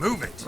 Move it!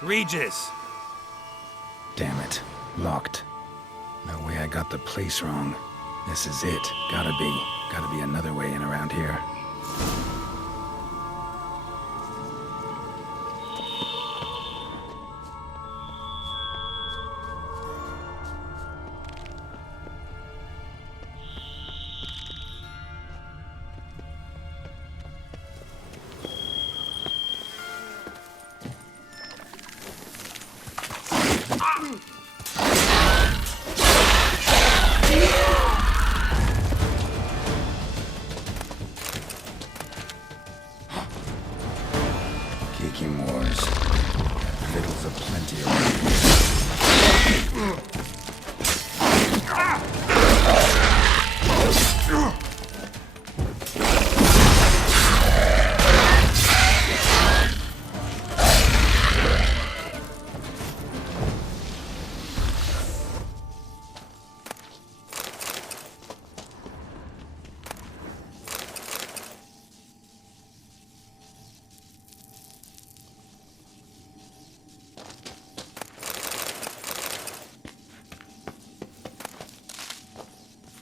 Regis! Damn it. Locked. No way I got the place wrong. This is it. Gotta be. Gotta be another way in around here. Kicking wars. Fiddles aplenty around here.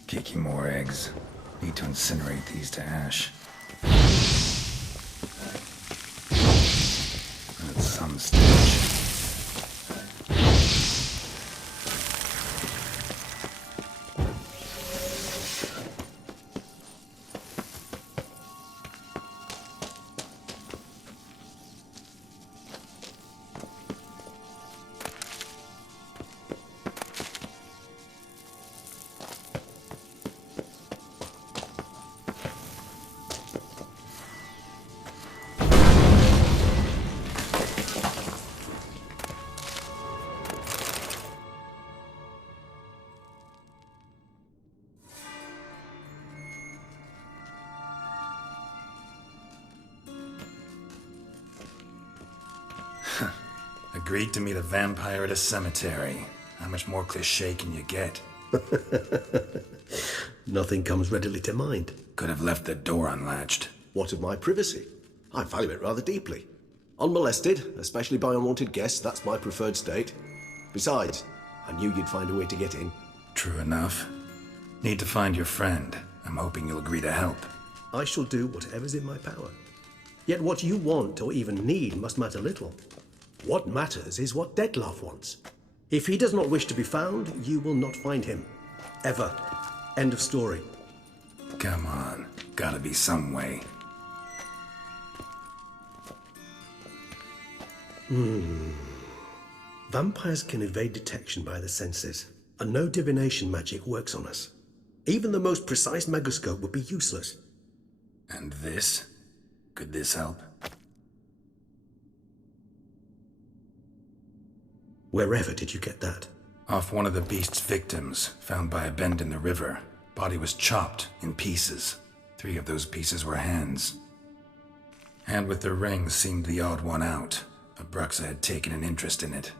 Kicking more eggs. Need to incinerate these to ash. At some stage. Agreed to meet a vampire at a cemetery. How much more cliché can you get? Nothing comes readily to mind. Could have left the door unlatched. What of my privacy? I value it rather deeply. Unmolested, especially by unwanted guests, that's my preferred state. Besides, I knew you'd find a way to get in. True enough. Need to find your friend. I'm hoping you'll agree to help. I shall do whatever's in my power. Yet what you want or even need must matter little. What matters is what Dettlaff wants. If he does not wish to be found, you will not find him. Ever. End of story. Come on. Gotta be some way. Vampires can evade detection by the senses, and no divination magic works on us. Even the most precise megascope would be useless. And this? Could this help? Wherever did you get that? Off one of the beast's victims, found by a bend in the river. Body was chopped in pieces. 3 of those pieces were hands. Hand with the ring seemed the odd one out. Abruxa had taken an interest in it.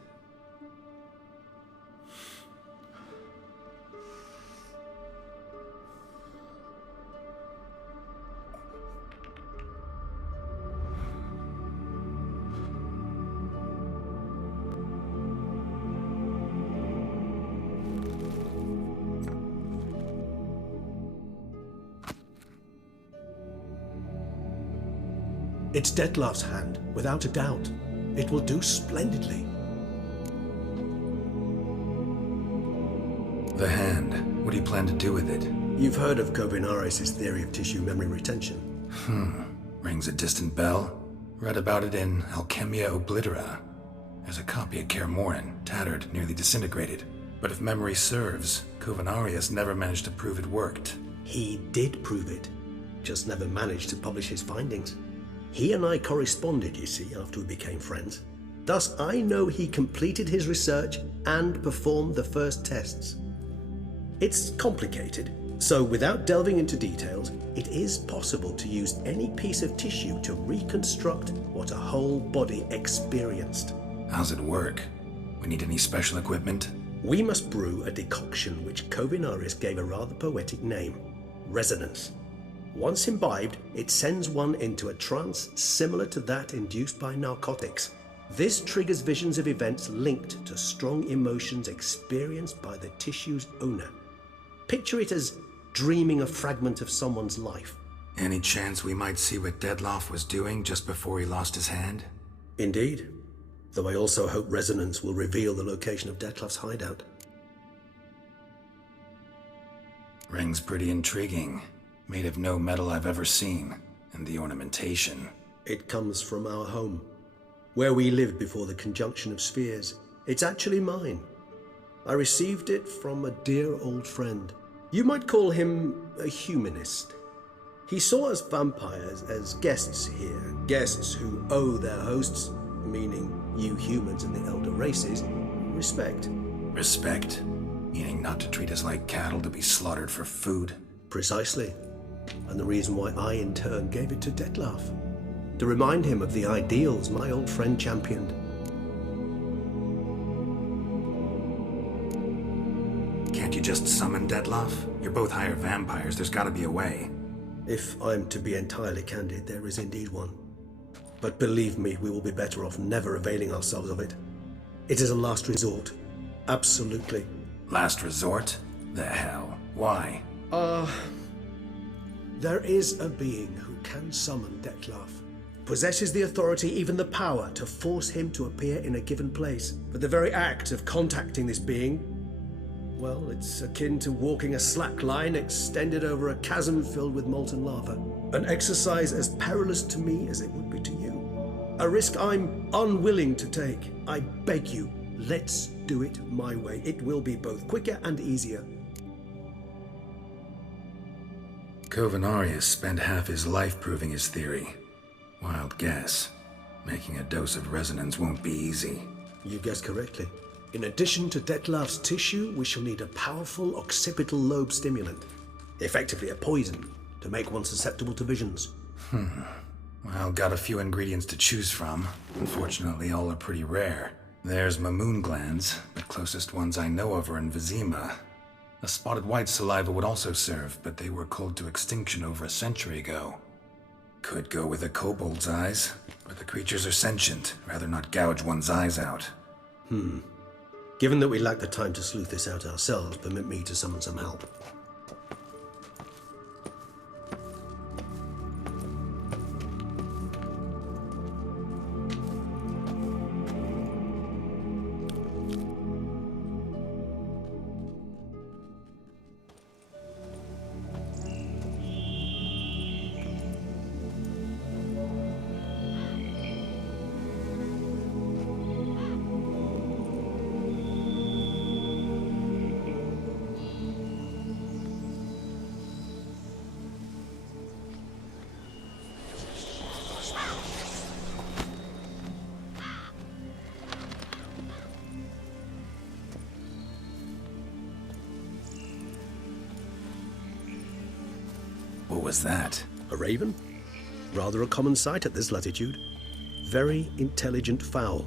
It's Dettlaff's hand, without a doubt. It will do splendidly. The hand. What do you plan to do with it? You've heard of Kovinaris' theory of tissue memory retention. Rings a distant bell. Read about it in Alchemia Oblitera. There's a copy of Kaer Morhen, tattered, nearly disintegrated. But if memory serves, Kovinaris never managed to prove it worked. He did prove it, just never managed to publish his findings. He and I corresponded, you see, after we became friends. Thus, I know he completed his research and performed the first tests. It's complicated, so without delving into details, it is possible to use any piece of tissue to reconstruct what a whole body experienced. How's it work? We need any special equipment? We must brew a decoction which Kovinaris gave a rather poetic name, resonance. Once imbibed, it sends one into a trance similar to that induced by narcotics. This triggers visions of events linked to strong emotions experienced by the tissue's owner. Picture it as dreaming a fragment of someone's life. Any chance we might see what Dettlaff was doing just before he lost his hand? Indeed. Though I also hope resonance will reveal the location of Dettlaff's hideout. Ring's pretty intriguing. Made of no metal I've ever seen. And the ornamentation. It comes from our home, where we lived before the conjunction of spheres. It's actually mine. I received it from a dear old friend. You might call him a humanist. He saw us vampires as guests here, guests who owe their hosts, meaning you humans and the elder races, respect. Respect? Meaning not to treat us like cattle to be slaughtered for food? Precisely. And the reason why I in turn gave it to Dettlaff. To remind him of the ideals my old friend championed. Can't you just summon Dettlaff? You're both higher vampires, there's gotta be a way. If I'm to be entirely candid, there is indeed one. But believe me, we will be better off never availing ourselves of it. It is a last resort. Absolutely. Last resort? The hell? Why? There is a being who can summon Dettlaff. Possesses the authority, even the power, to force him to appear in a given place. But the very act of contacting this being, well, it's akin to walking a slack line extended over a chasm filled with molten lava. An exercise as perilous to me as it would be to you. A risk I'm unwilling to take. I beg you, let's do it my way. It will be both quicker and easier. Kovinaris spent half his life proving his theory. Wild guess. Making a dose of resonance won't be easy. You guessed correctly. In addition to Dettlaff's tissue, we shall need a powerful occipital lobe stimulant. Effectively a poison, to make one susceptible to visions. Well, got a few ingredients to choose from. Unfortunately, all are pretty rare. There's Mamoon glands, the closest ones I know of are in Vizima. A spotted white saliva would also serve, but they were cooled to extinction over a century ago. Could go with a kobold's eyes, but the creatures are sentient. Rather not gouge one's eyes out. Given that we lack the time to sleuth this out ourselves, permit me to summon some help. was that? A raven? Rather a common sight at this latitude. Very intelligent fowl.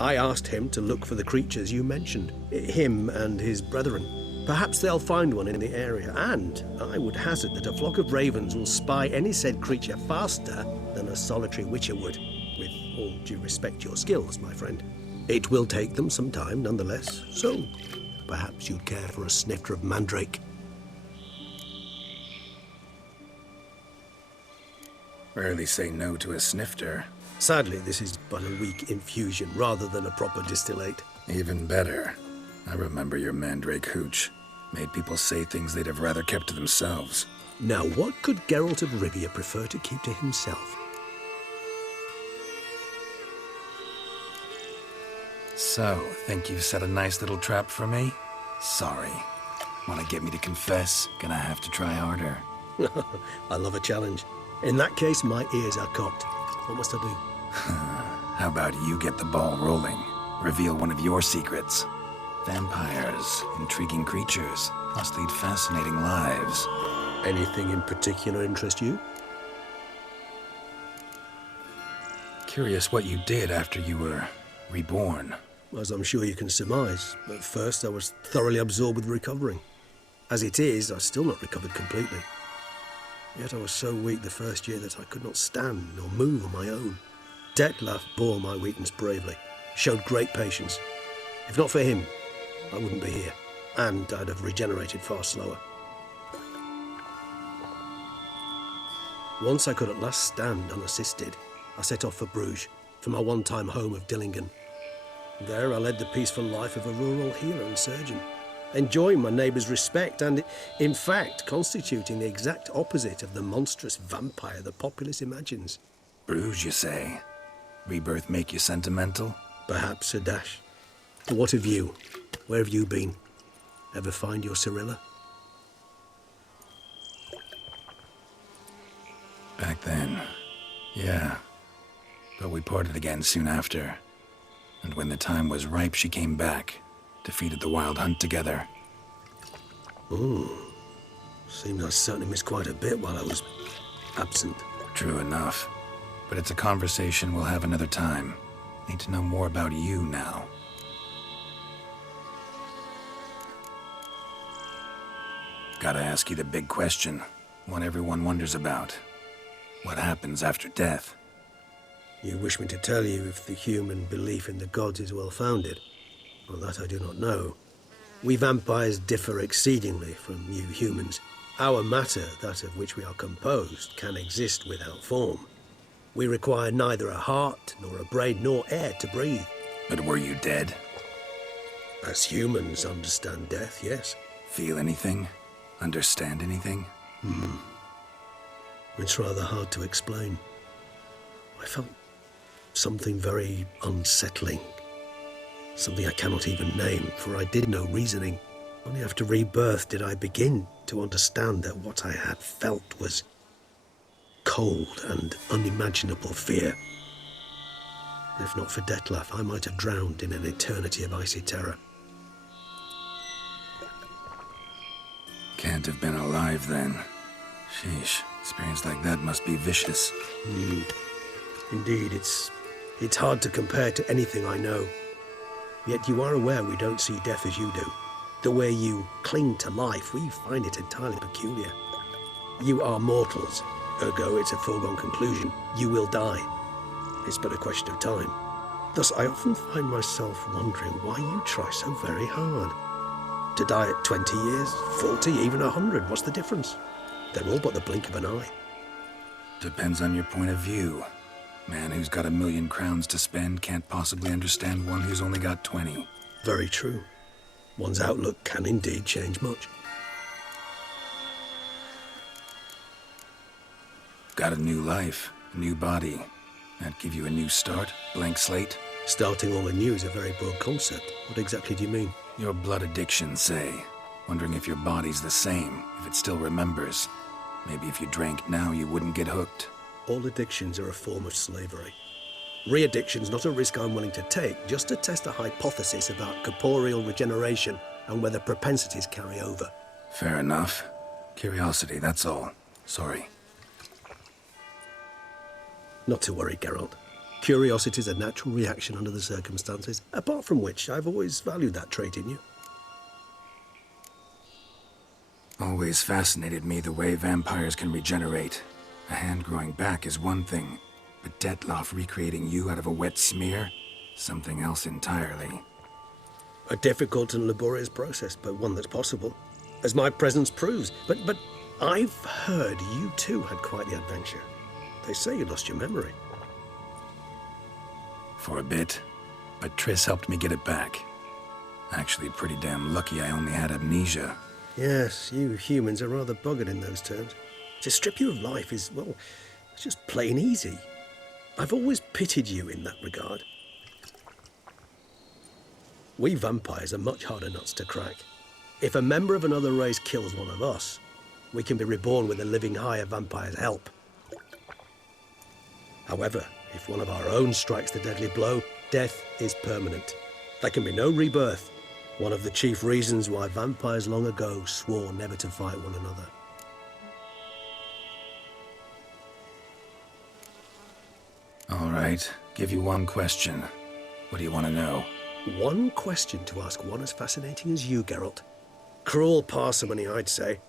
I asked him to look for the creatures you mentioned, him and his brethren. Perhaps they'll find one in the area, and I would hazard that a flock of ravens will spy any said creature faster than a solitary witcher would, with all due respect to your skills, my friend. It will take them some time, nonetheless, so perhaps you'd care for a snifter of mandrake. Rarely say no to a snifter. Sadly, this is but a weak infusion rather than a proper distillate. Even better. I remember your mandrake hooch. Made people say things they'd have rather kept to themselves. Now, what could Geralt of Rivia prefer to keep to himself? So, think you've set a nice little trap for me? Sorry. Want to get me to confess? Gonna have to try harder. I love a challenge. In that case, my ears are cocked. What must I do? How about you get the ball rolling? Reveal one of your secrets. Vampires, intriguing creatures, must lead fascinating lives. Anything in particular interest you? Curious what you did after you were reborn. As I'm sure you can surmise, at first I was thoroughly absorbed with recovering. As it is, I've still not recovered completely. Yet I was so weak the first year that I could not stand or move on my own. Detlef bore my weakness bravely, showed great patience. If not for him, I wouldn't be here, and I'd have regenerated far slower. Once I could at last stand unassisted, I set off for Bruges, for my one-time home of Dillingen. There I led the peaceful life of a rural healer and surgeon, enjoying my neighbours' respect and, in fact, constituting the exact opposite of the monstrous vampire the populace imagines. Bruges, you say? Rebirth make you sentimental? Perhaps a dash. But what of you? Where have you been? Ever find your Cyrilla? Back then, yeah. But we parted again soon after. And when the time was ripe, she came back. Defeated the Wild Hunt together. Seems I certainly missed quite a bit while I was absent. True enough. But it's a conversation we'll have another time. Need to know more about you now. Gotta ask you the big question. One everyone wonders about. What happens after death? You wish me to tell you if the human belief in the gods is well-founded? Well, that I do not know. We vampires differ exceedingly from you humans. Our matter, that of which we are composed, can exist without form. We require neither a heart, nor a brain, nor air to breathe. But were you dead? As humans understand death, yes. Feel anything? Understand anything? It's rather hard to explain. I felt something very unsettling. Something I cannot even name, for I did no reasoning. Only after rebirth did I begin to understand that what I had felt was cold and unimaginable fear. If not for Detlef, I might have drowned in an eternity of icy terror. Can't have been alive then. Sheesh, experience like that must be vicious. Indeed, it's hard to compare to anything I know. Yet you are aware we don't see death as you do. The way you cling to life, we find it entirely peculiar. You are mortals, ergo it's a foregone conclusion. You will die. It's but a question of time. Thus, I often find myself wondering why you try so very hard. To die at 20 years, 40, even 100, what's the difference? They're all but the blink of an eye. Depends on your point of view. Man who's got 1,000,000 crowns to spend can't possibly understand one who's only got 20. Very true. One's outlook can indeed change much. Got a new life, a new body. That give you a new start, blank slate? Starting all anew is a very broad concept. What exactly do you mean? Your blood addiction, say. Wondering if your body's the same, if it still remembers. Maybe if you drank now, you wouldn't get hooked. All addictions are a form of slavery. Re-addiction's not a risk I'm willing to take, just to test a hypothesis about corporeal regeneration and whether propensities carry over. Fair enough. Curiosity, that's all. Sorry. Not to worry, Geralt. Curiosity is a natural reaction under the circumstances, apart from which I've always valued that trait in you. Always fascinated me the way vampires can regenerate. A hand growing back is one thing, but Detloff recreating you out of a wet smear? Something else entirely. A difficult and laborious process, but one that's possible, as my presence proves. But I've heard you too had quite the adventure. They say you lost your memory. For a bit, but Triss helped me get it back. Actually, pretty damn lucky I only had amnesia. Yes, you humans are rather buggered in those terms. To strip you of life is, well, it's just plain easy. I've always pitied you in that regard. We vampires are much harder nuts to crack. If a member of another race kills one of us, we can be reborn with a living higher vampire's help. However, if one of our own strikes the deadly blow, death is permanent. There can be no rebirth. One of the chief reasons why vampires long ago swore never to fight one another. All right, give you one question. What do you want to know? One question to ask one as fascinating as you, Geralt. Cruel parsimony, I'd say,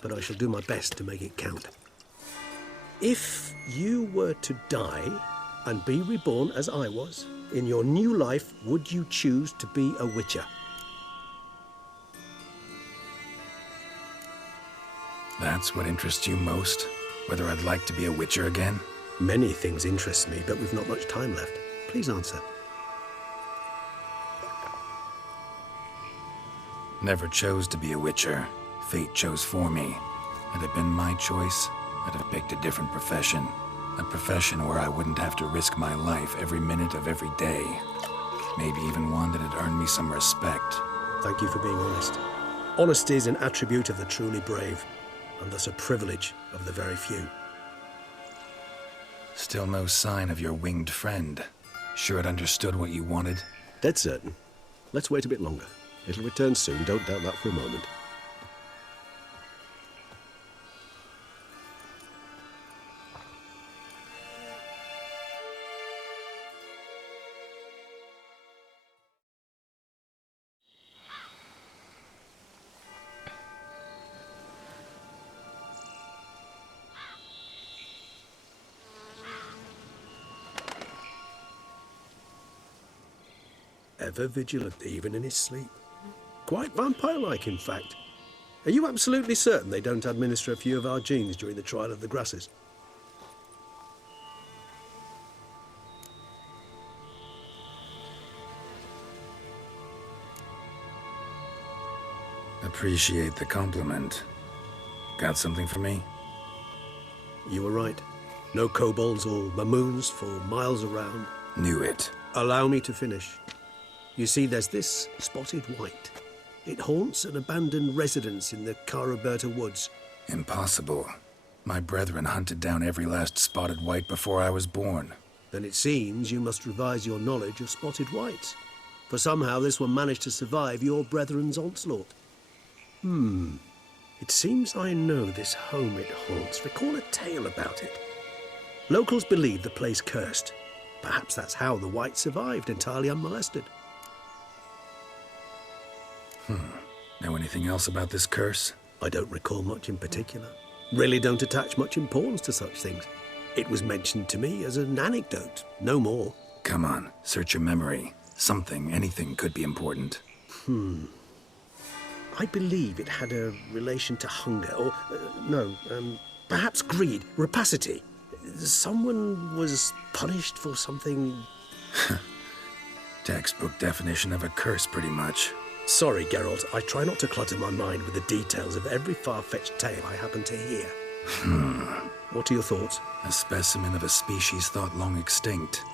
but I shall do my best to make it count. If you were to die and be reborn as I was, in your new life, would you choose to be a witcher? That's what interests you most? Whether I'd like to be a witcher again? Many things interest me, but we've not much time left. Please answer. Never chose to be a witcher. Fate chose for me. Had it been my choice, I'd have picked a different profession. A profession where I wouldn't have to risk my life every minute of every day. Maybe even one that had earned me some respect. Thank you for being honest. Honesty is an attribute of the truly brave, and thus a privilege of the very few. Still no sign of your winged friend. Sure it understood what you wanted? Dead certain. Let's wait a bit longer. It'll return soon, don't doubt that for a moment. Ever vigilant, even in his sleep. Quite vampire-like, in fact. Are you absolutely certain they don't administer a few of our genes during the trial of the grasses? Appreciate the compliment. Got something for me? You were right. No kobolds or mamoons for miles around. Knew it. Allow me to finish. You see, there's this spotted white. It haunts an abandoned residence in the Caraberta woods. Impossible. My brethren hunted down every last spotted white before I was born. Then it seems you must revise your knowledge of spotted whites. For somehow this one managed to survive your brethren's onslaught. It seems I know this home it haunts. Recall a tale about it. Locals believe the place cursed. Perhaps that's how the white survived entirely unmolested. Know anything else about this curse? I don't recall much in particular. Really don't attach much importance to such things. It was mentioned to me as an anecdote, no more. Come on, search your memory. Something, anything could be important. I believe it had a relation to hunger, or, perhaps greed, rapacity. Someone was punished for something... Textbook definition of a curse, pretty much. Sorry, Geralt, I try not to clutter my mind with the details of every far-fetched tale I happen to hear. What are your thoughts? A specimen of a species thought long extinct,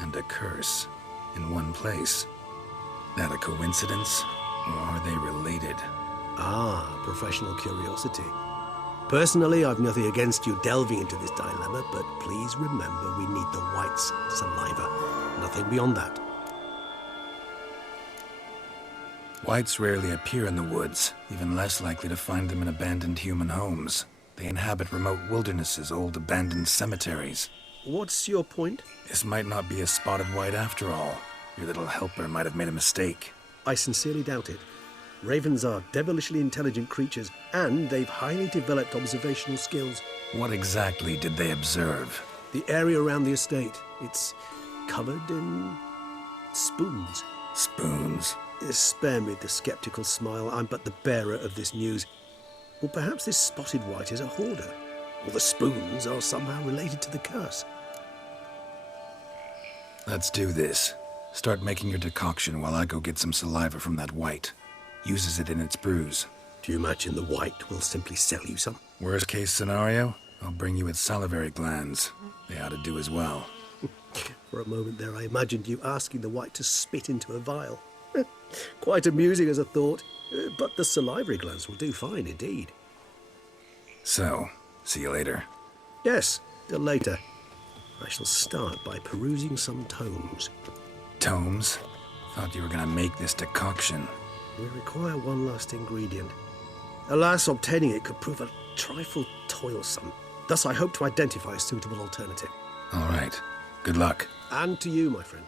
and a curse, in one place. That a coincidence, or are they related? Ah, professional curiosity. Personally, I've nothing against you delving into this dilemma, but please remember we need the white's saliva. Nothing beyond that. Whites rarely appear in the woods, even less likely to find them in abandoned human homes. They inhabit remote wildernesses, old abandoned cemeteries. What's your point? This might not be a spotted white after all. Your little helper might have made a mistake. I sincerely doubt it. Ravens are devilishly intelligent creatures, and they've highly developed observational skills. What exactly did they observe? The area around the estate, it's covered in spoons. Spoons? Spare me the skeptical smile. I'm but the bearer of this news. Or perhaps this spotted white is a hoarder, or the spoons are somehow related to the curse. Let's do this. Start making your decoction while I go get some saliva from that white. Uses it in its brews. Do you imagine the white will simply sell you some? Worst case scenario, I'll bring you its salivary glands. They ought to do as well. For a moment there, I imagined you asking the white to spit into a vial. Quite amusing as a thought, but the salivary glands will do fine indeed. So, see you later. Yes, till later. I shall start by perusing some tomes. Tomes? Thought you were gonna make this decoction. We require one last ingredient. Alas, obtaining it could prove a trifle toilsome. Thus, I hope to identify a suitable alternative. All right. Good luck. And to you, my friend.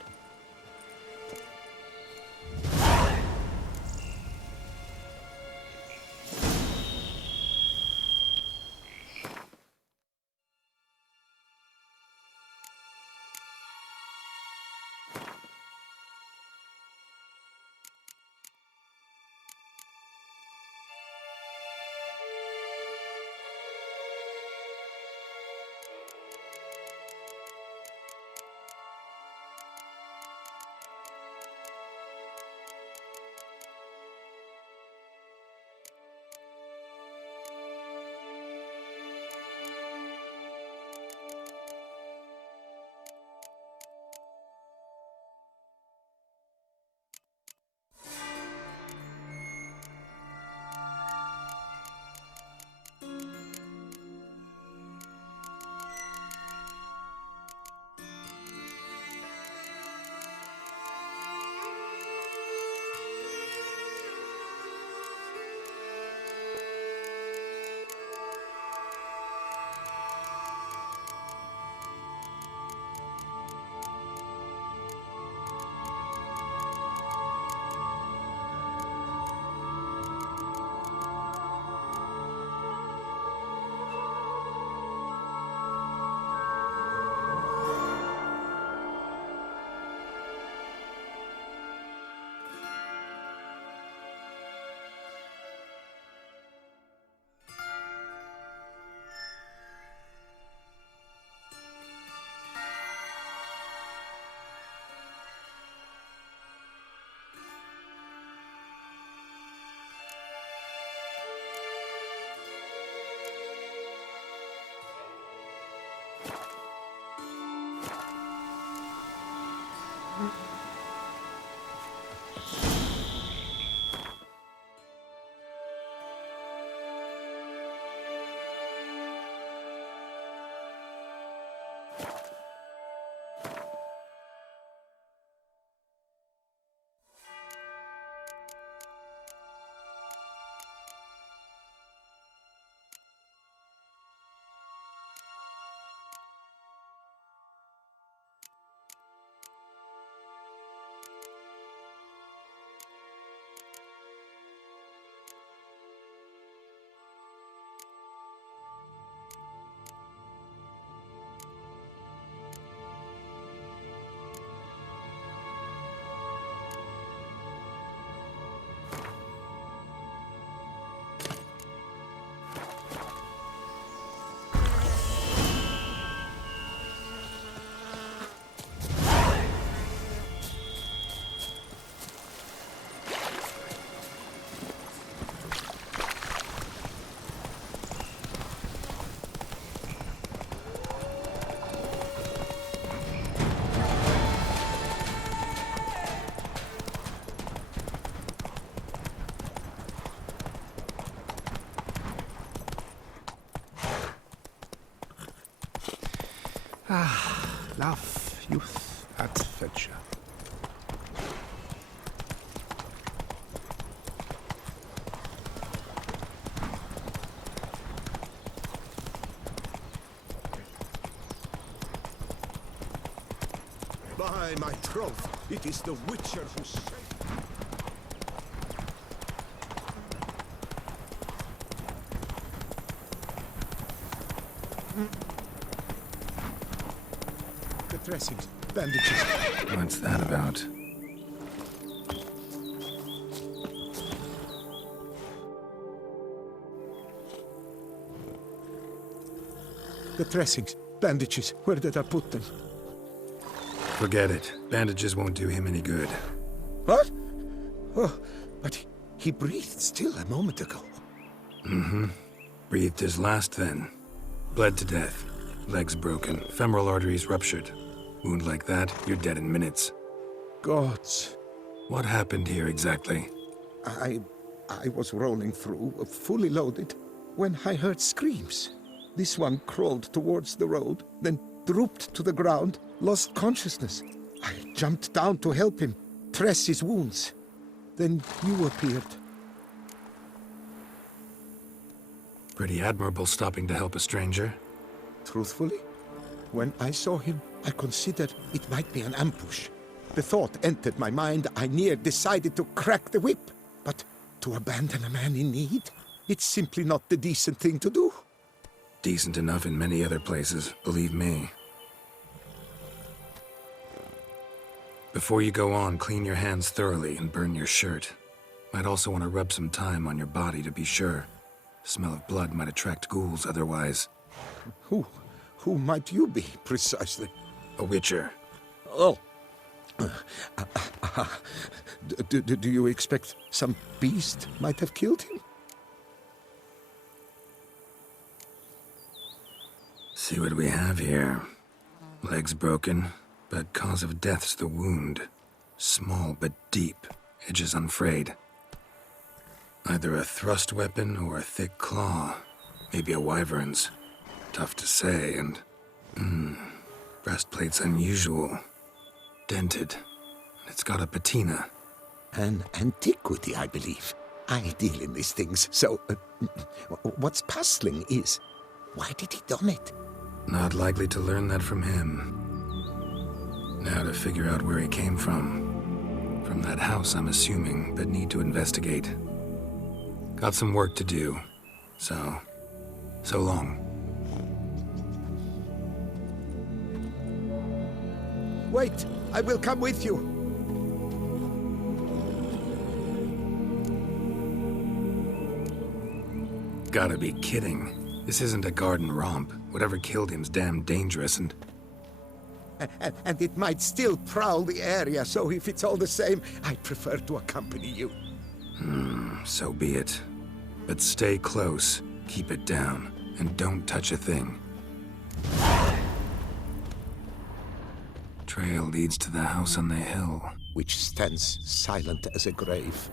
Love, youth, adventure. By my troth, it is the Witcher who saved. The dressings, bandages. What's that about? The dressings, bandages. Where did I put them? Forget it. Bandages won't do him any good. What? Oh, but he breathed still a moment ago. Breathed his last then. Bled to death. Legs broken. Femoral arteries ruptured. Wound like that, you're dead in minutes. Gods. What happened here exactly? I was rolling through, fully loaded, when I heard screams. This one crawled towards the road, then drooped to the ground, lost consciousness. I jumped down to help him, dress his wounds. Then you appeared. Pretty admirable stopping to help a stranger. Truthfully, when I saw him, I considered it might be an ambush. The thought entered my mind, I near decided to crack the whip. But to abandon a man in need? It's simply not the decent thing to do. Decent enough in many other places, believe me. Before you go on, clean your hands thoroughly and burn your shirt. Might also want to rub some thyme on your body to be sure. Smell of blood might attract ghouls otherwise. Who might you be, precisely? A witcher. Oh. Do you expect some beast might have killed him? See what we have here. Legs broken, but cause of death's the wound. Small but deep, edges unfrayed. Either a thrust weapon or a thick claw. Maybe a wyvern's. Tough to say, and... breastplate's unusual. Dented. It's got a patina. An antiquity, I believe. I deal in these things, so... what's puzzling is... why did he don it? Not likely to learn that from him. Now to figure out where he came from. From that house, I'm assuming, but need to investigate. Got some work to do. So long. Wait, I will come with you. Gotta be kidding. This isn't a garden romp. Whatever killed him's damn dangerous and... And it might still prowl the area, so if it's all the same, I'd prefer to accompany you. So be it. But stay close, keep it down, and don't touch a thing. Trail leads to the house on the hill. Which stands silent as a grave.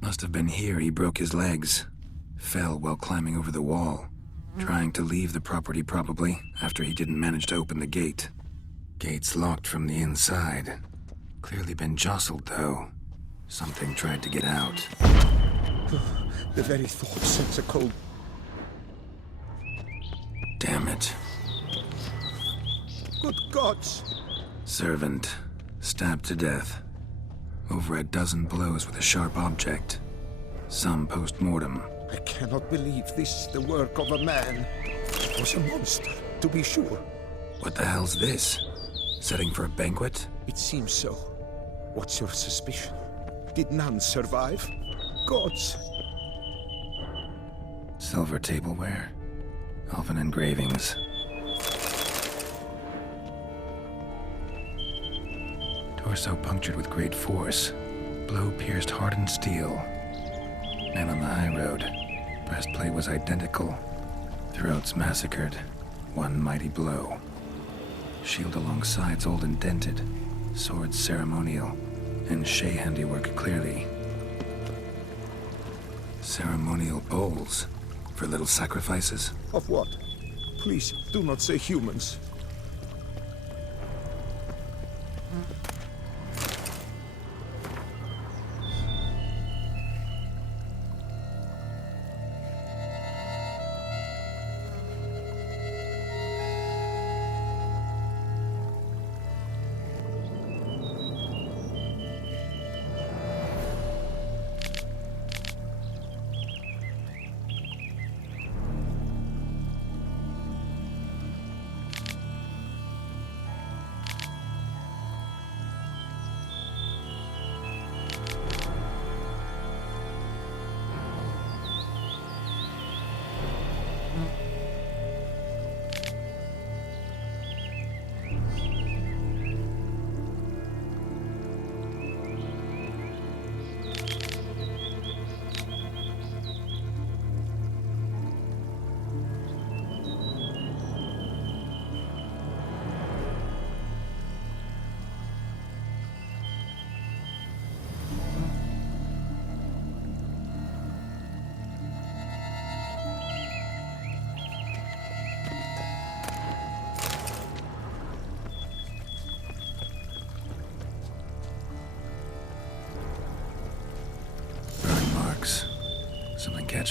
Must have been here he broke his legs. Fell while climbing over the wall. Trying to leave the property probably, after he didn't manage to open the gate. Gate's locked from the inside. Clearly been jostled though. Something tried to get out. The very thought sends a cold... Damn it. Good gods! Servant. Stabbed to death. Over a dozen blows with a sharp object. Some post-mortem. I cannot believe this is the work of a man. It was a monster, to be sure. What the hell's this? Setting for a banquet? It seems so. What's your suspicion? Did none survive? Gods! Silver tableware. Elven engravings. Torso punctured with great force. Blow pierced hardened steel. Man on the high road. Breastplate was identical. Throats massacred. One mighty blow. Shield along sides old and dented. Sword ceremonial. And Shay handiwork clearly. Ceremonial bowls. For little sacrifices? Of what? Please, do not say humans.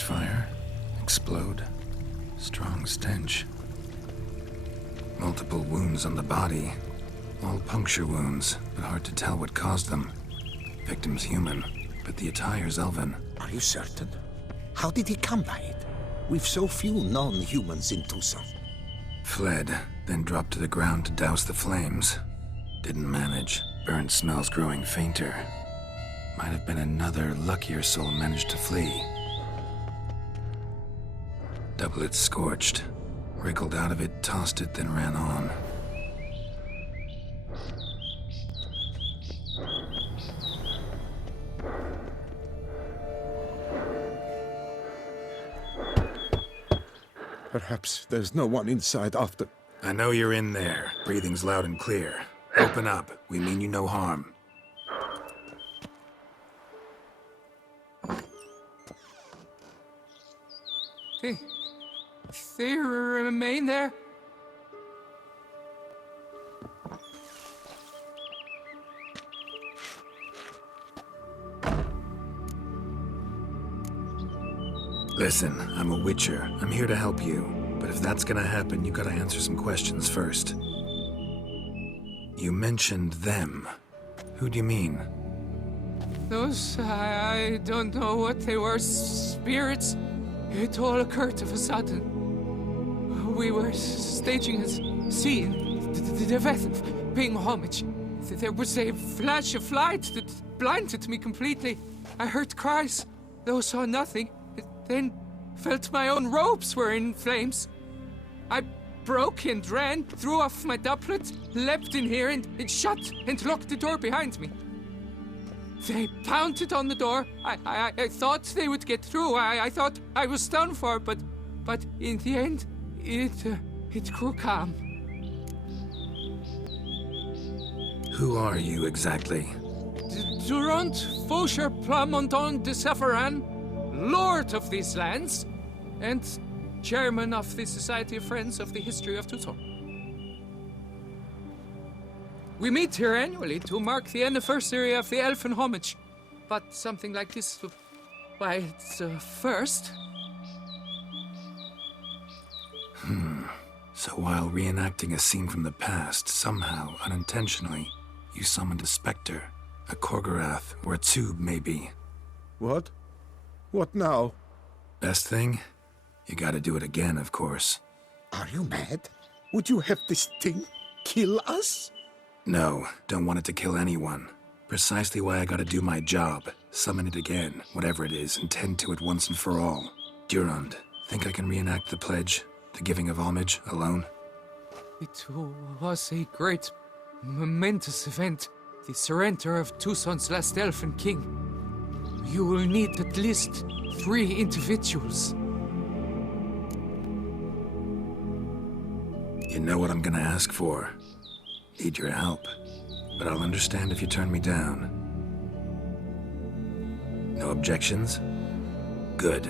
fire, explode. Strong stench. Multiple wounds on the body. All puncture wounds, but hard to tell what caused them. Victim's human, but the attire's elven. Are you certain? How did he come by it? We've so few non-humans in Tucson. Fled, then dropped to the ground to douse the flames. Didn't manage. Burnt smells growing fainter. Might have been another luckier soul managed to flee. Doublet scorched. Wriggled out of it, tossed it, then ran on. Perhaps there's no one inside after. I know you're in there. Breathing's loud and clear. Open up. We mean you no harm. They remain there? Listen, I'm a witcher. I'm here to help you. But if that's gonna happen, you gotta answer some questions first. You mentioned them. Who do you mean? Those, I don't know what they were. Spirits? It all occurred of a sudden. We were staging a scene, the death of paying homage. There was a flash of light that blinded me completely. I heard cries, though saw nothing. Then felt my own robes were in flames. I broke and ran, threw off my doublet, leapt in here and shut and locked the door behind me. They pounded on the door. I thought they would get through. I thought I was done for, but in the end, it grew calm. Who are you exactly? Durant Faucher Plamondon de Safaran, Lord of these lands, and Chairman of the Society of Friends of the History of Tucson. We meet here annually to mark the anniversary of the Elfin Homage, but something like this, why, it's a first. So while reenacting a scene from the past, somehow, unintentionally, you summoned a specter, a Korgorath, or a tube, maybe. What? What now? Best thing? You gotta do it again, of course. Are you mad? Would you have this thing kill us? No, don't want it to kill anyone. Precisely why I gotta do my job. Summon it again, whatever it is, and tend to it once and for all. Durand, think I can reenact the pledge? The giving of homage, alone? It was a great, momentous event. The surrender of Tucson's last elfin king. You will need at least 3 individuals. You know what I'm gonna ask for. Need your help, but I'll understand if you turn me down. No objections? Good.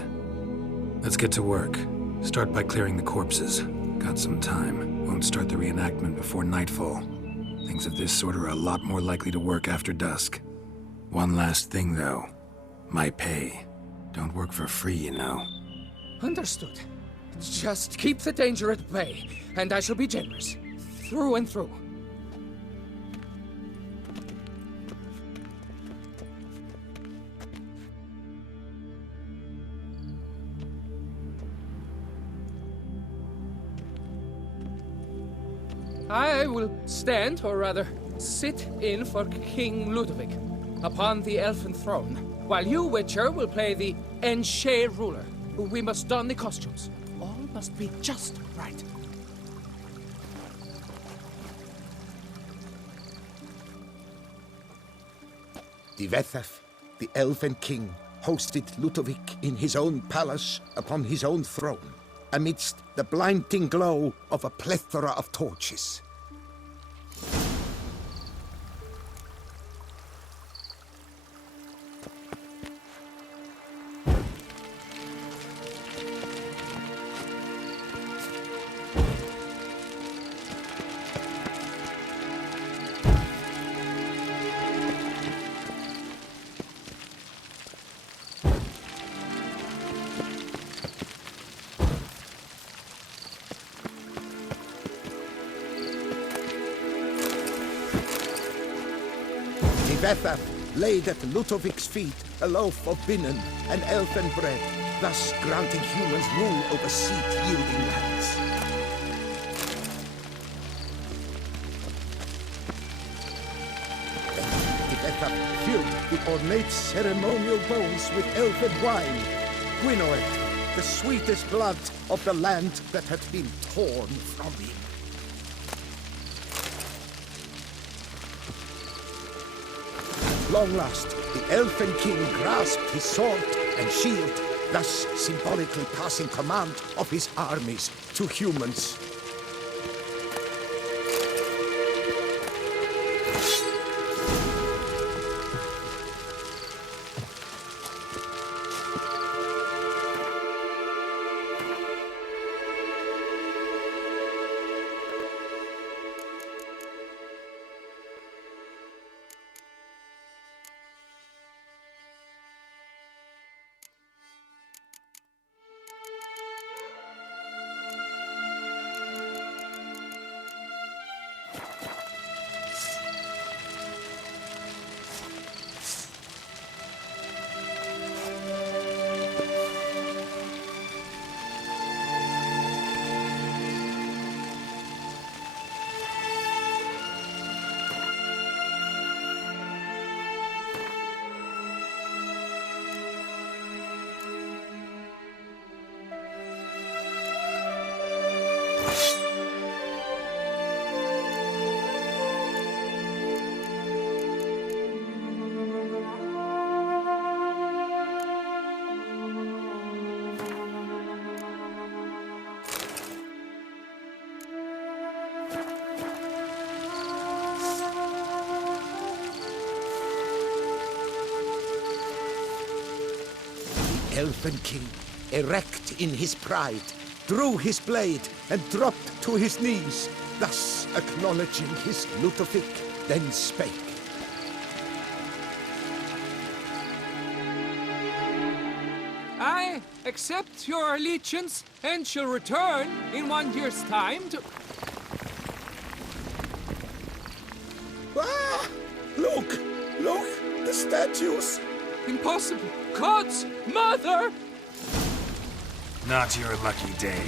Let's get to work. Start by clearing the corpses. Got some time. Won't start the reenactment before nightfall. Things of this sort are a lot more likely to work after dusk. One last thing, though. My pay. Don't work for free, you know. Understood. Just keep the danger at bay, and I shall be generous. Through and through. I will stand, or rather, sit in for King Ludovic, upon the elfin throne, while you, Witcher, will play the Enche ruler. We must don the costumes. All must be just right. Divethef, the Elven King, hosted Ludovic in his own palace upon his own throne, amidst the blinding glow of a plethora of torches. Ivethaf laid at Ludovic's feet a loaf of binnen and elfin bread, thus granting humans rule over seat-yielding lands. Ivethaf filled the ornate ceremonial bowls with elfin wine, Gwinoeth, the sweetest blood of the land that had been torn from him. Long last, the Elfin King grasped his sword and shield, thus symbolically passing command of his armies to humans. Elfin King, erect in his pride, drew his blade and dropped to his knees, thus acknowledging his Ludovic, then spake. I accept your allegiance and shall return in 1 year's time to... Ah! Look! Look! The statues! Impossible! God's mother! Not your lucky day.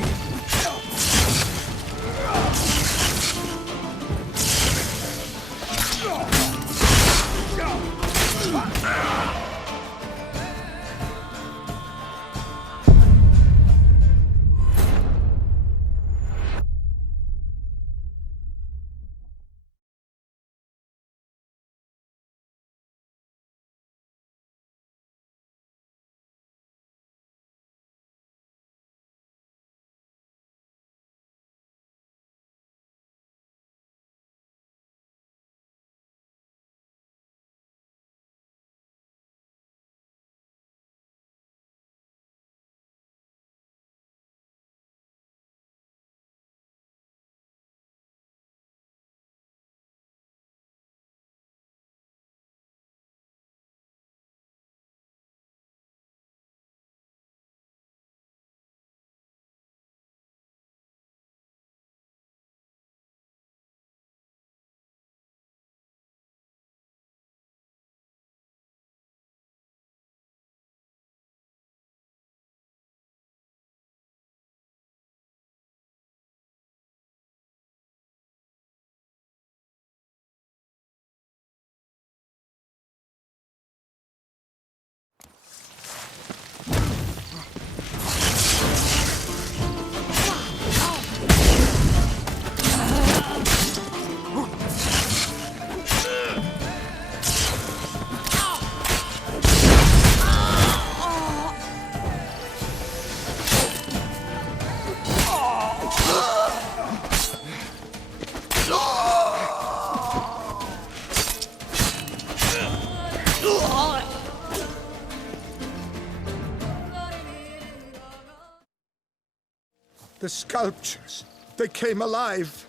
The sculptures, they came alive.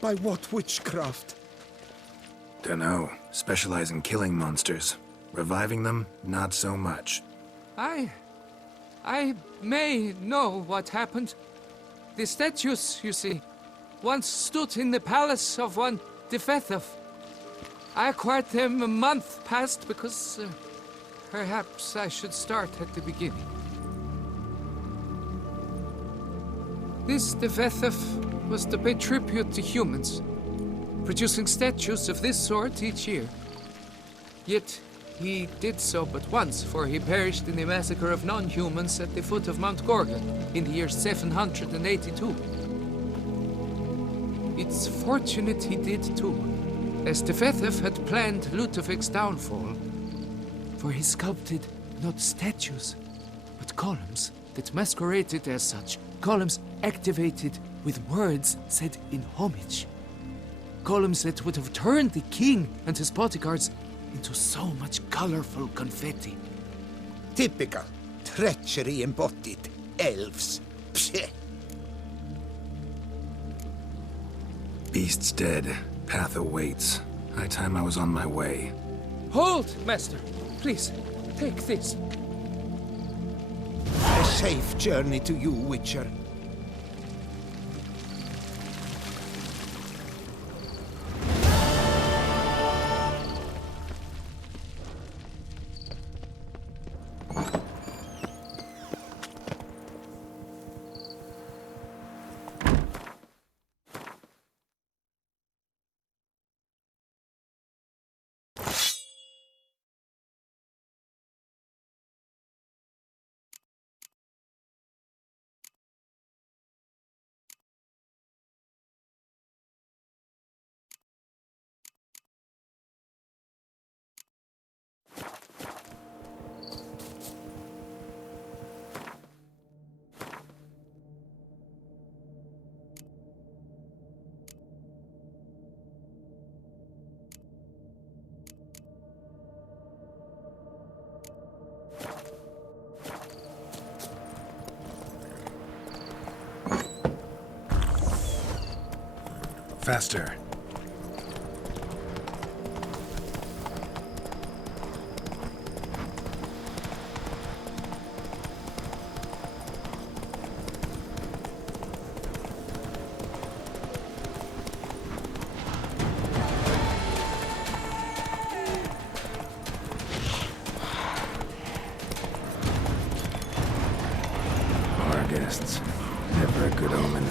By what witchcraft? Dunno. Specialize in killing monsters. Reviving them, not so much. I may know what happened. The statues, you see, once stood in the palace of one Defethov. I acquired them a month past because perhaps I should start at the beginning. This Devethef was to pay tribute to humans, producing statues of this sort each year. Yet he did so but once, for he perished in the massacre of non-humans at the foot of Mount Gorgon in the year 782. It's fortunate he did too, as Devethef had planned Ludovic's downfall, for he sculpted not statues, but columns that masqueraded as such, columns activated with words said in homage. Columns that would have turned the king and his bodyguards into so much colorful confetti. Typical. Treachery embodied. Elves. Pshh. Beast's dead. Path awaits. High time I was on my way. Hold, master! Please, take this. A safe journey to you, Witcher. Faster. Our guests. Never a good omen.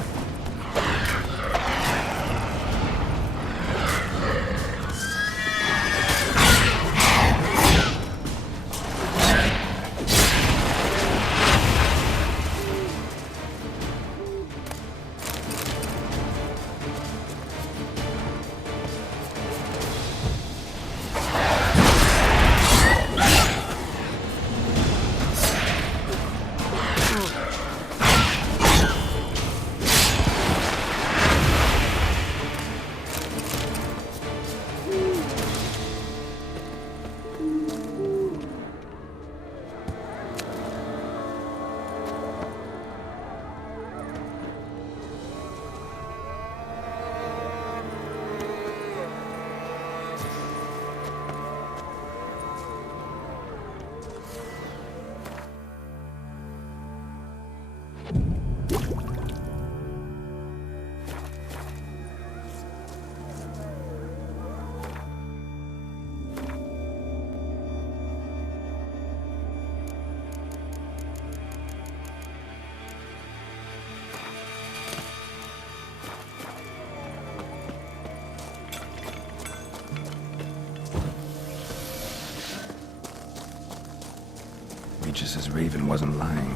Regis' raven wasn't lying.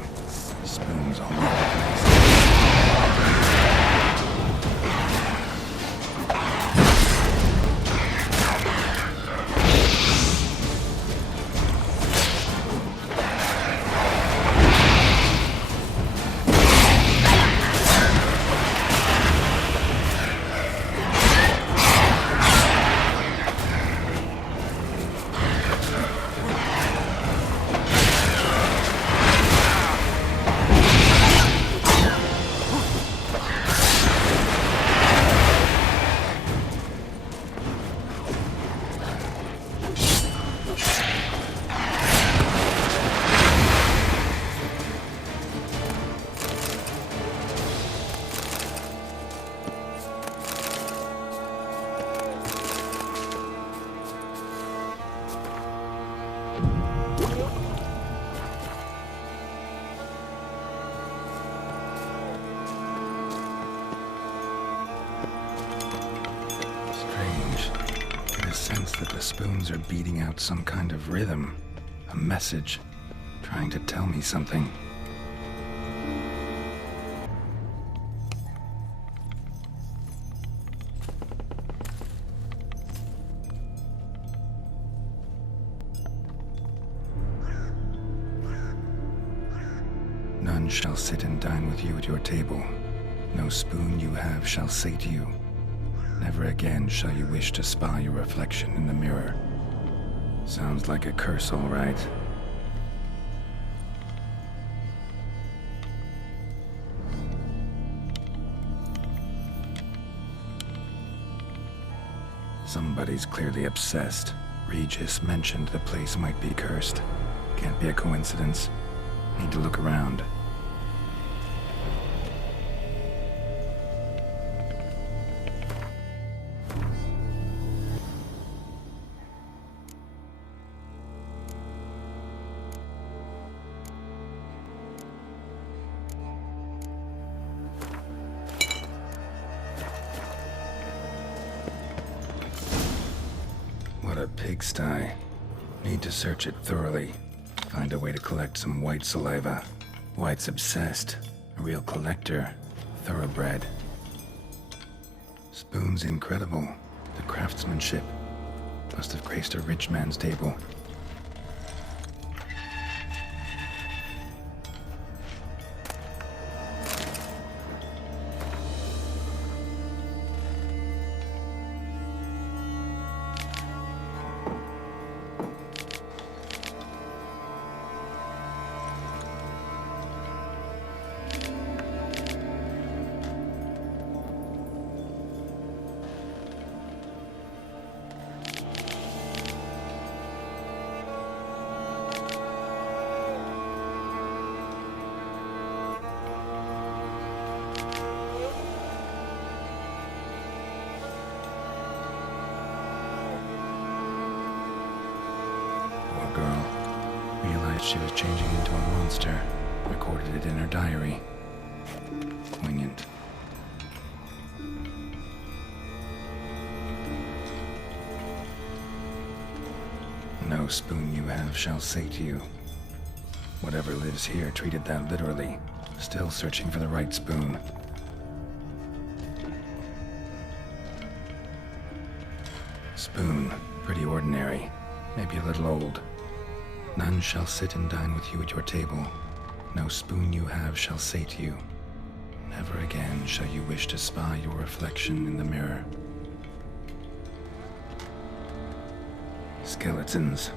Spoons all over the place. sense that the spoons are beating out some kind of rhythm, a message, trying to tell me something. None shall sit and dine with you at your table. No spoon you have shall say to you, never again shall you wish to spy your reflection in the mirror. Sounds like a curse, all right. Somebody's clearly obsessed. Regis mentioned the place might be cursed. Can't be a coincidence. Need to look around. What a pigsty. Need to search it thoroughly. Find a way to collect some white saliva. White's obsessed. A real collector. Thoroughbred. Spoon's incredible. The craftsmanship. Must have graced a rich man's table. Girl realized she was changing into a monster, recorded it in her diary. Poignant. No spoon you have shall say to you. Whatever lives here treated that literally, still searching for the right spoon. Spoon, pretty ordinary, maybe a little old. None shall sit and dine with you at your table. No spoon you have shall say to you, never again shall you wish to spy your reflection in the mirror. Skeletons.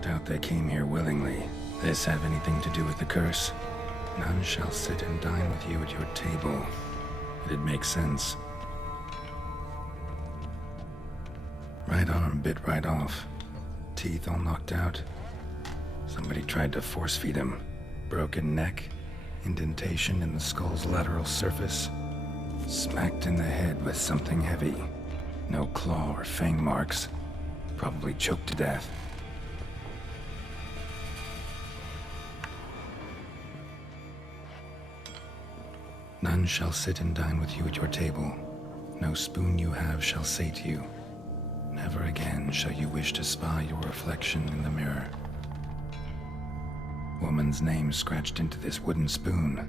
Doubt they came here willingly. This have anything to do with the curse? None shall sit and dine with you at your table. It'd make sense. Right arm bit right off. Teeth all knocked out. Somebody tried to force feed him. Broken neck, indentation in the skull's lateral surface. Smacked in the head with something heavy. No claw or fang marks. Probably choked to death. None shall sit and dine with you at your table. No spoon you have shall say to you, never again shall you wish to spy your reflection in the mirror. Woman's name scratched into this wooden spoon.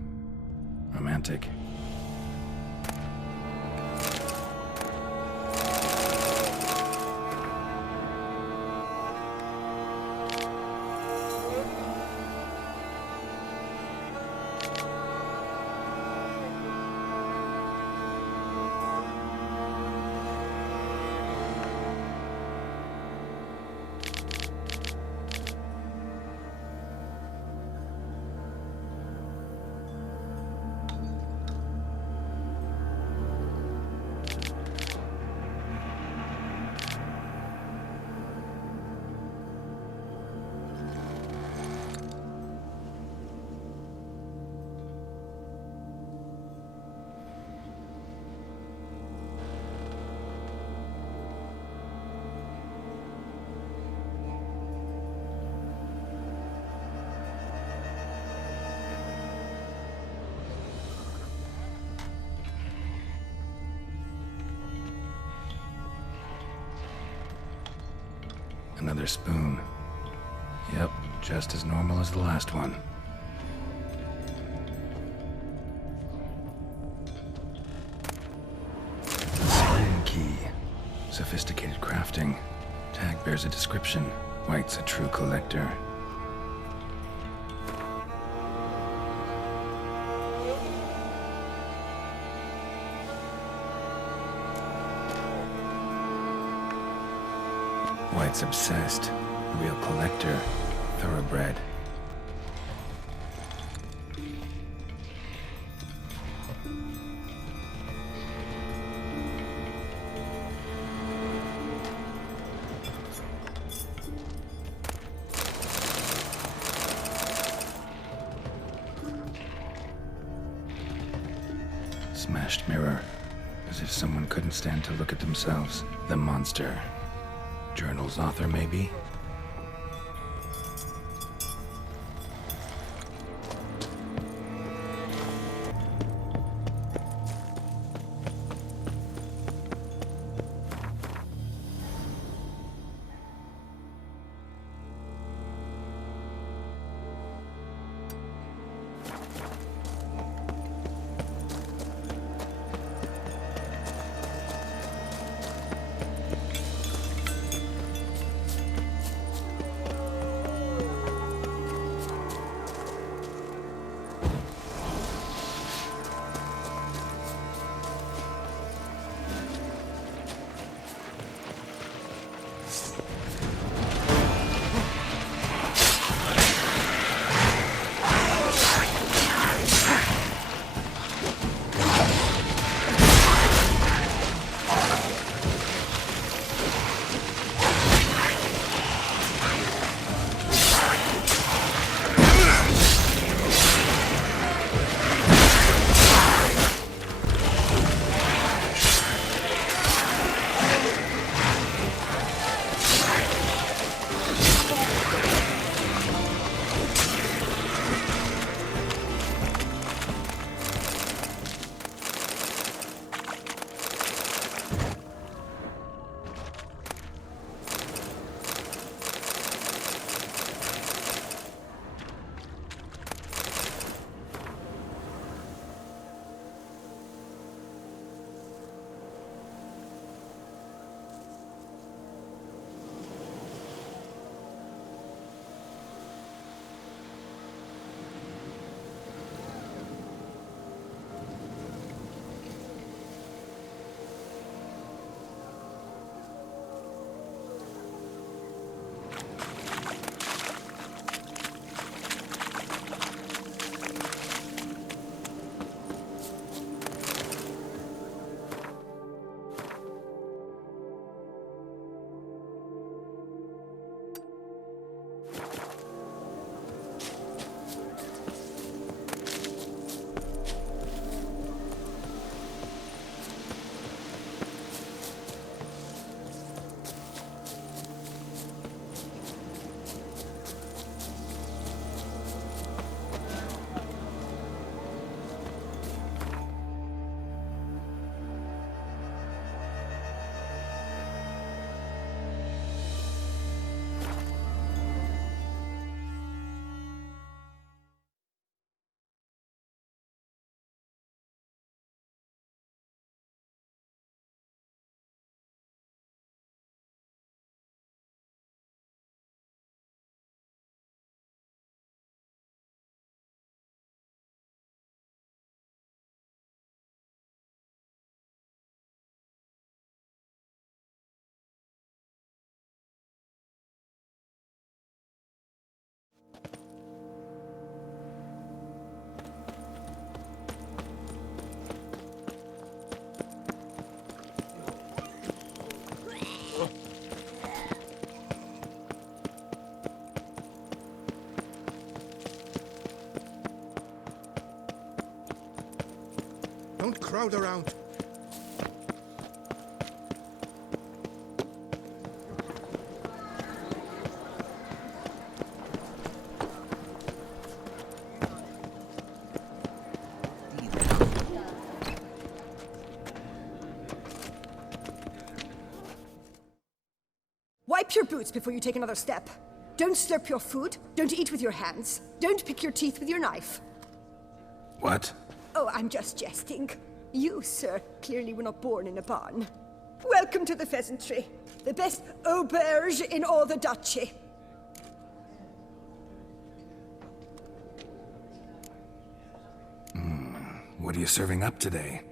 Romantic. another spoon. Yep, just as normal as the last one. Spoon key. Sophisticated crafting. Tag bears a description. White's a true collector. White's obsessed. Real collector. Thoroughbred. Smashed mirror. As if someone couldn't stand to look at themselves. The monster. Journal's author, maybe? Don't crowd around. Wipe Wipe your boots before you take another step. Don't slurp your food. Don't eat with your hands. Don't pick your teeth with your knife. What? Oh, I'm just jesting. You, sir, clearly were not born in a barn. Welcome to the pheasantry. The best auberge in all the duchy. What are you serving up today?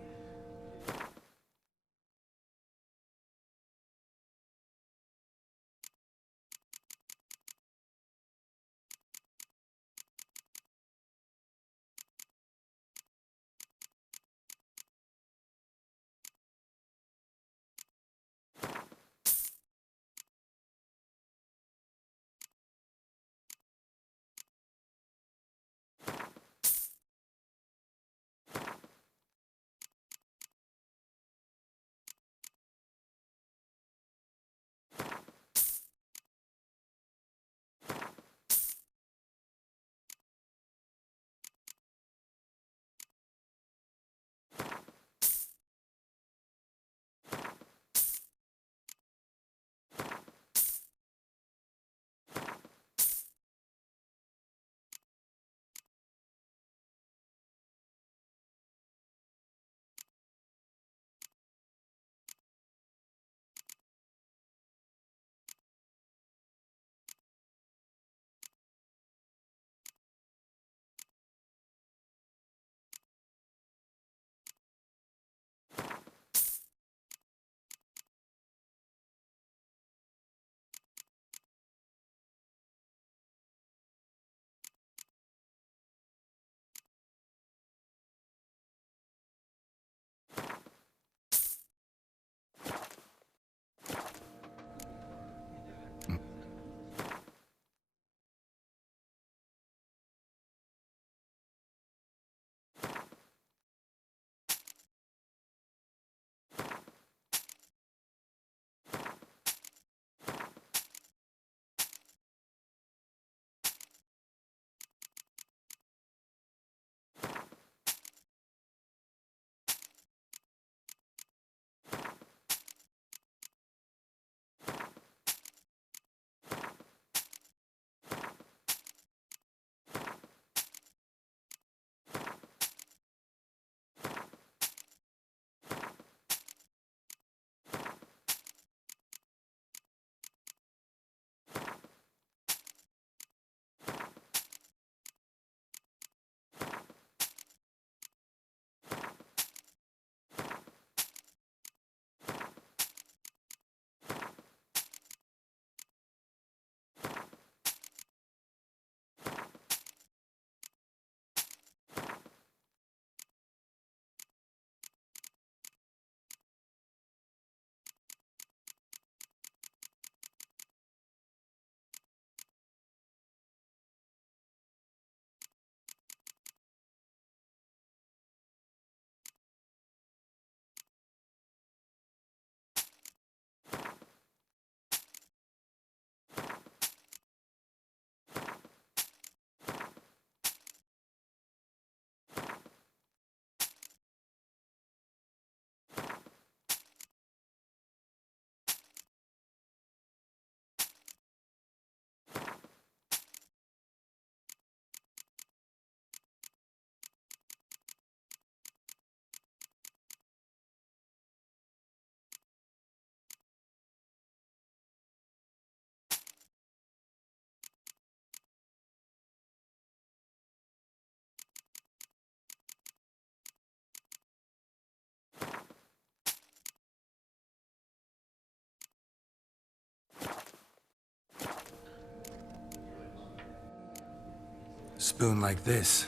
Spoon like this.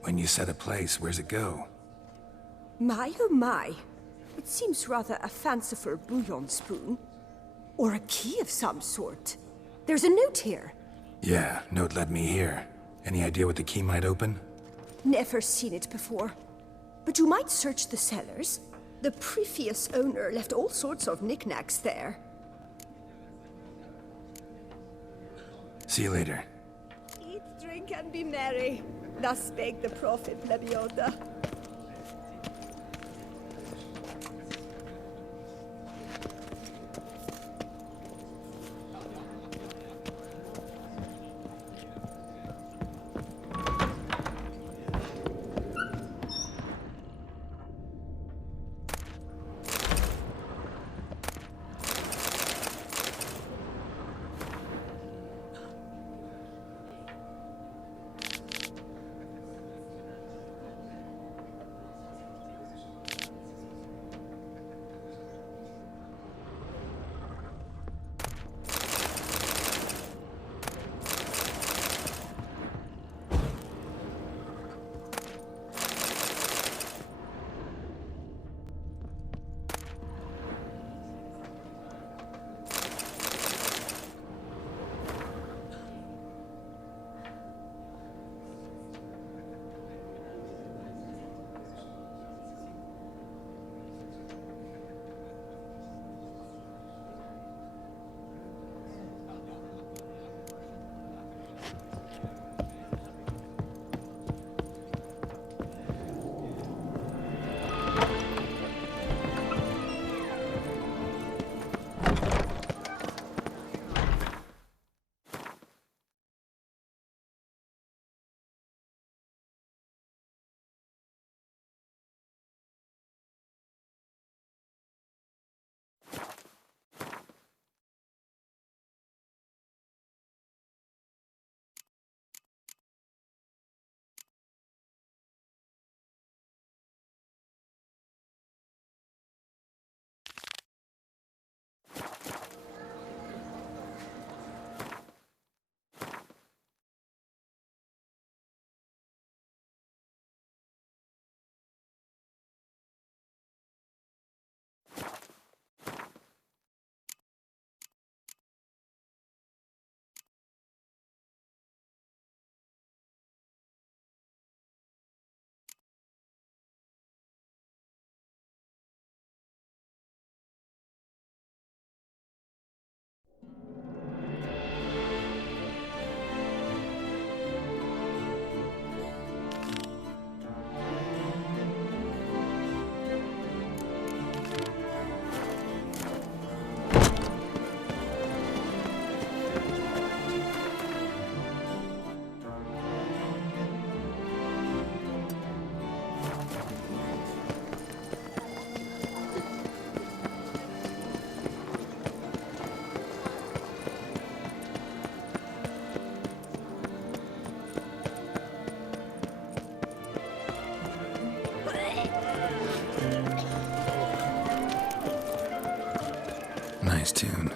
When you set a place, where's it go? My oh my. It seems rather a fanciful bouillon spoon. Or a key of some sort. There's a note here. Yeah, note led me here. Any idea what the key might open? Never seen it before. But you might search the cellars. The previous owner left all sorts of knickknacks there. See you later. Eat, drink, and be merry. Thus spake the prophet Leviota. Nice tune.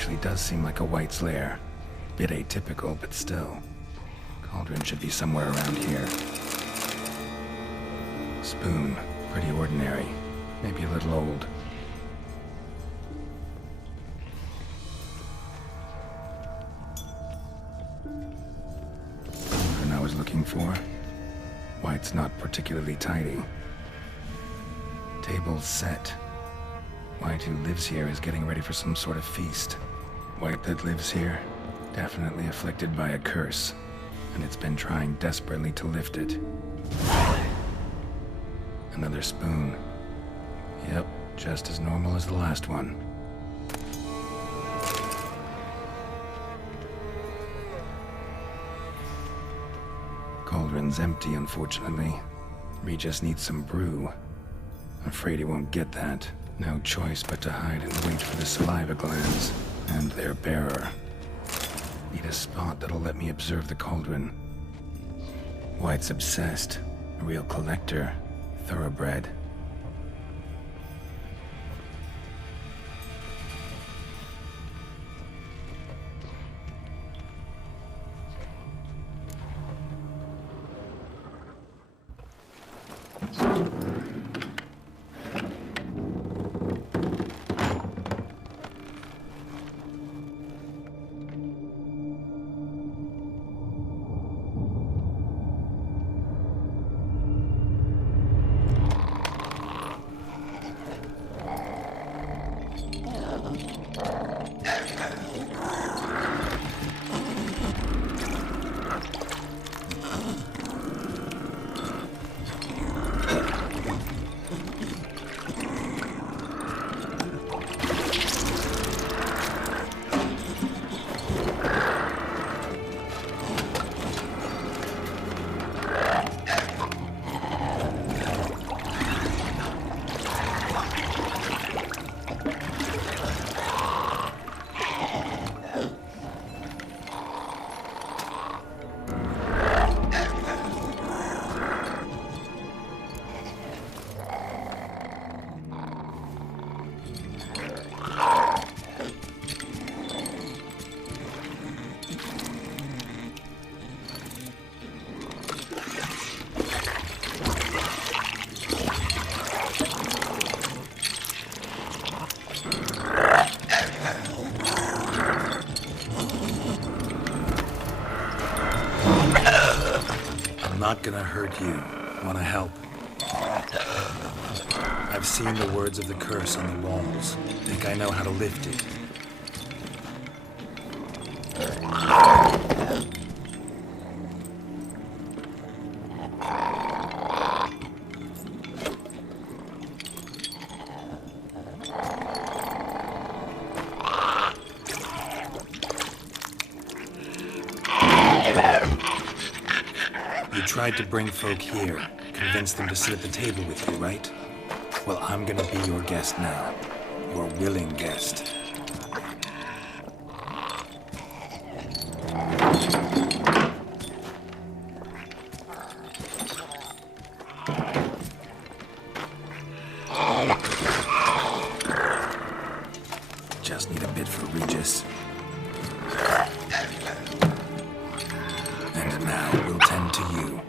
Actually does seem like a White's lair. Bit atypical, but still. Cauldron should be somewhere around here. Spoon, pretty ordinary. Maybe a little old. Cauldron I was looking for. White's not particularly tidy. Table's set. White who lives here is getting ready for some sort of feast. White that lives here, definitely afflicted by a curse, and it's been trying desperately to lift it. Another spoon. Yep, just as normal as the last one. Cauldron's empty, unfortunately. Regis needs some brew. Afraid he won't get that. No choice but to hide and wait for the saliva glands and their bearer. Need a spot that'll let me observe the cauldron. White's obsessed. A real collector. Thoroughbred. not gonna hurt you. Wanna help? I've seen the words of the curse on the walls. Think I know how to lift it. You tried to bring folk here, convince them to sit at the table with you, right? Well, I'm gonna be your guest now. Your willing guest. Just need a bit for Regis. And now we'll tend to you.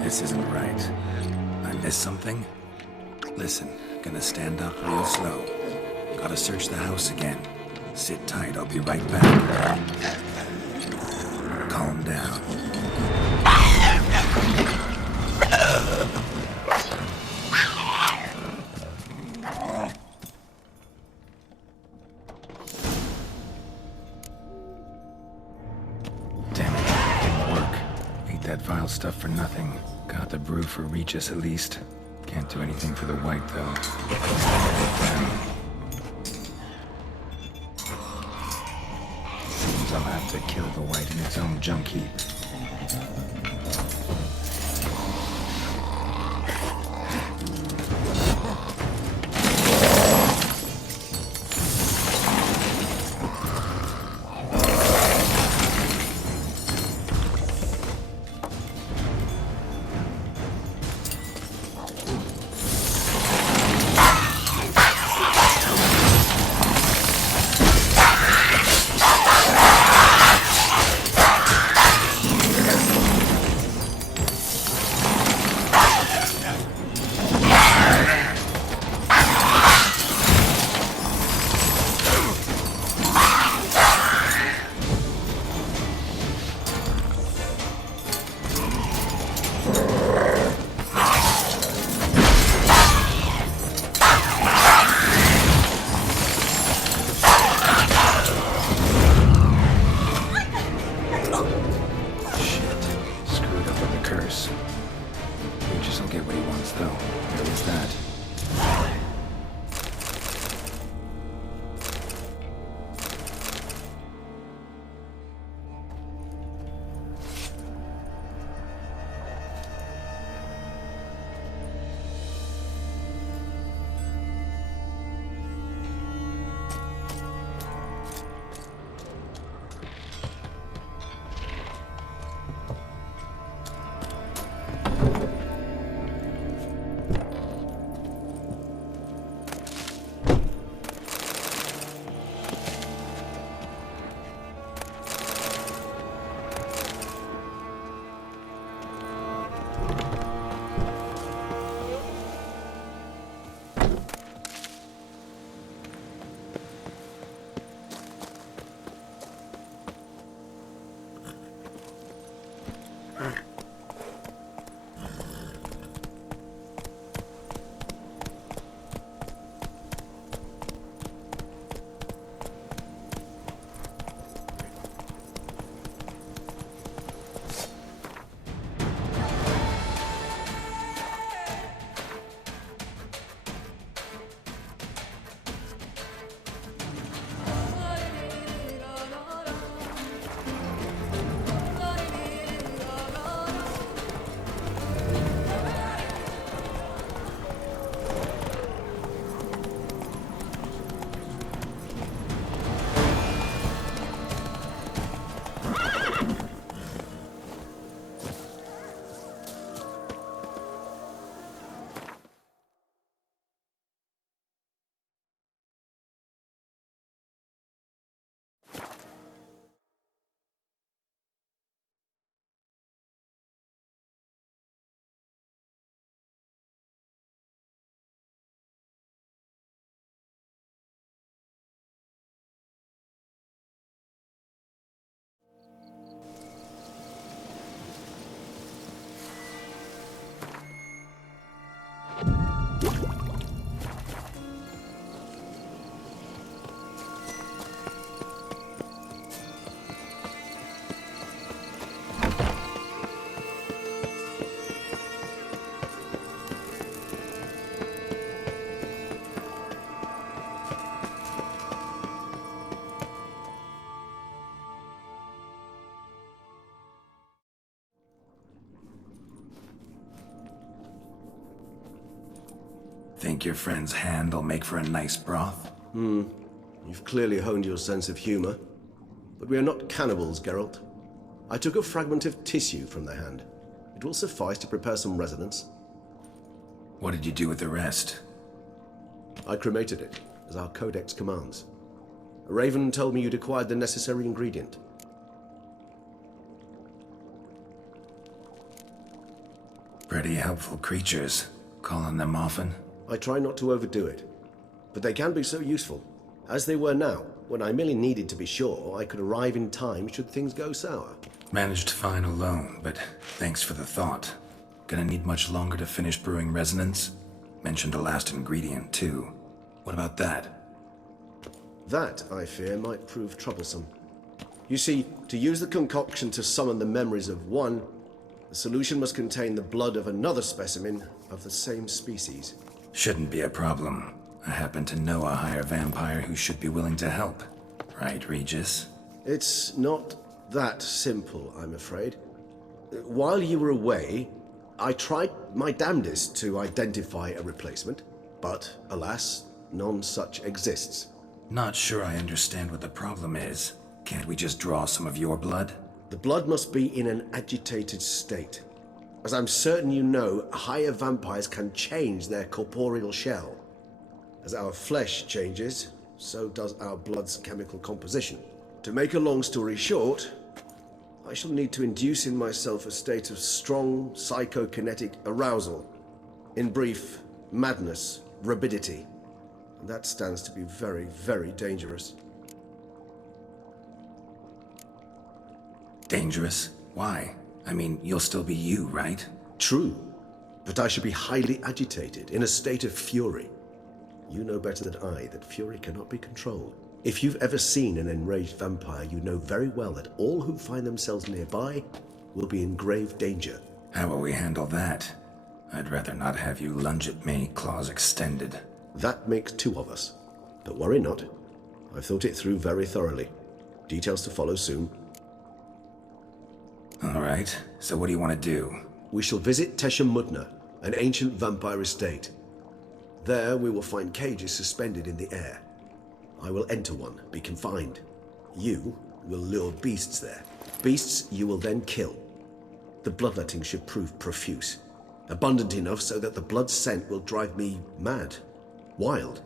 This isn't right. I missed something? Listen, gonna stand up real slow. Gotta search the house again. Sit tight, I'll be right back. Calm down. Damn it, didn't work. Ate that vile stuff for nothing. Got the brew for Regis at least. Can't do anything for the white, though. Seems I'll have to kill the white in its own junk heap. think your friend's hand will make for a nice broth? You've clearly honed your sense of humor. But we are not cannibals, Geralt. I took a fragment of tissue from the hand. It will suffice to prepare some resonance. What did you do with the rest? I cremated it, as our codex commands. A raven told me you'd acquired the necessary ingredient. Pretty helpful creatures. Call on them often? I try not to overdo it, but they can be so useful. As they were now, when I merely needed to be sure I could arrive in time should things go sour. Managed fine alone, but thanks for the thought. Gonna need much longer to finish brewing resonance? Mentioned the last ingredient, too. What about that? That, I fear, might prove troublesome. You see, to use the concoction to summon the memories of one, the solution must contain the blood of another specimen of the same species. Shouldn't be a problem. I happen to know a higher vampire who should be willing to help. Right, Regis? It's not that simple, I'm afraid. While you were away, I tried my damnedest to identify a replacement, but alas, none such exists. Not sure I understand what the problem is. Can't we just draw some of your blood? The blood must be in an agitated state. As I'm certain you know, higher vampires can change their corporeal shell. As our flesh changes, so does our blood's chemical composition. To make a long story short, I shall need to induce in myself a state of strong psychokinetic arousal. In brief, madness, rabidity. And that stands to be very, very dangerous. Dangerous? Why? I mean, you'll still be you, right? True, but I should be highly agitated, in a state of fury. You know better than I that fury cannot be controlled. If you've ever seen an enraged vampire, you know very well that all who find themselves nearby will be in grave danger. How will we handle that? I'd rather not have you lunge at me, claws extended. That makes two of us. But worry not. I've thought it through very thoroughly. Details to follow soon. All right, so what do you want to do? We shall visit Tesha Mudna, an ancient vampire estate. There we will find cages suspended in the air. I will enter one, be confined. You will lure beasts there. Beasts you will then kill. The bloodletting should prove profuse. Abundant enough so that the blood scent will drive me mad. Wild.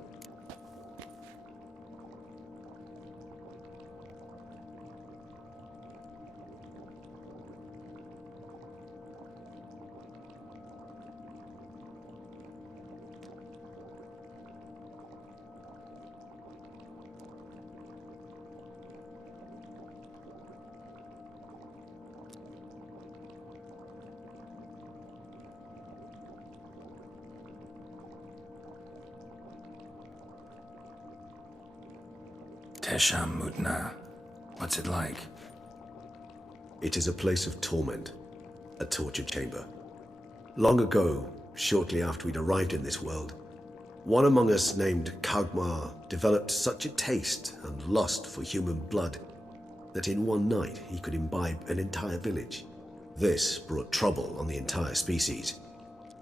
Tesha Mudna. What's it like? It is a place of torment, a torture chamber. Long ago, shortly after we'd arrived in this world, one among us named Kagmar developed such a taste and lust for human blood that in one night he could imbibe an entire village. This brought trouble on the entire species.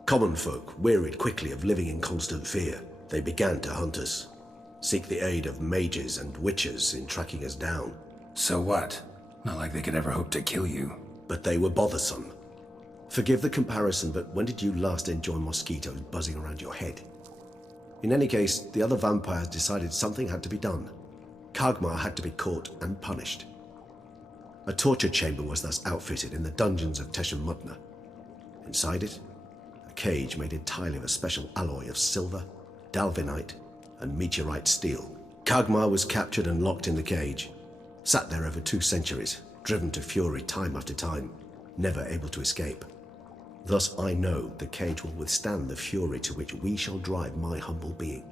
Common folk wearied quickly of living in constant fear. They began to hunt us, seek the aid of mages and witches in tracking us down. So what? Not like they could ever hope to kill you. But they were bothersome. Forgive the comparison, but when did you last enjoy mosquitoes buzzing around your head? In any case, the other vampires decided something had to be done. Kagmar had to be caught and punished. A torture chamber was thus outfitted in the dungeons of Tesha Mudna. Inside it, a cage made entirely of a special alloy of silver, dalvinite, and meteorite steel. Kagmar was captured and locked in the cage. Sat there over 2 centuries, driven to fury time after time, never able to escape. Thus I know the cage will withstand the fury to which we shall drive my humble being.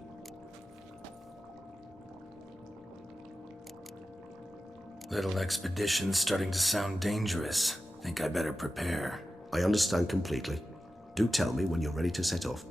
Little expedition's starting to sound dangerous. Think I better prepare. I understand completely. Do tell me when you're ready to set off.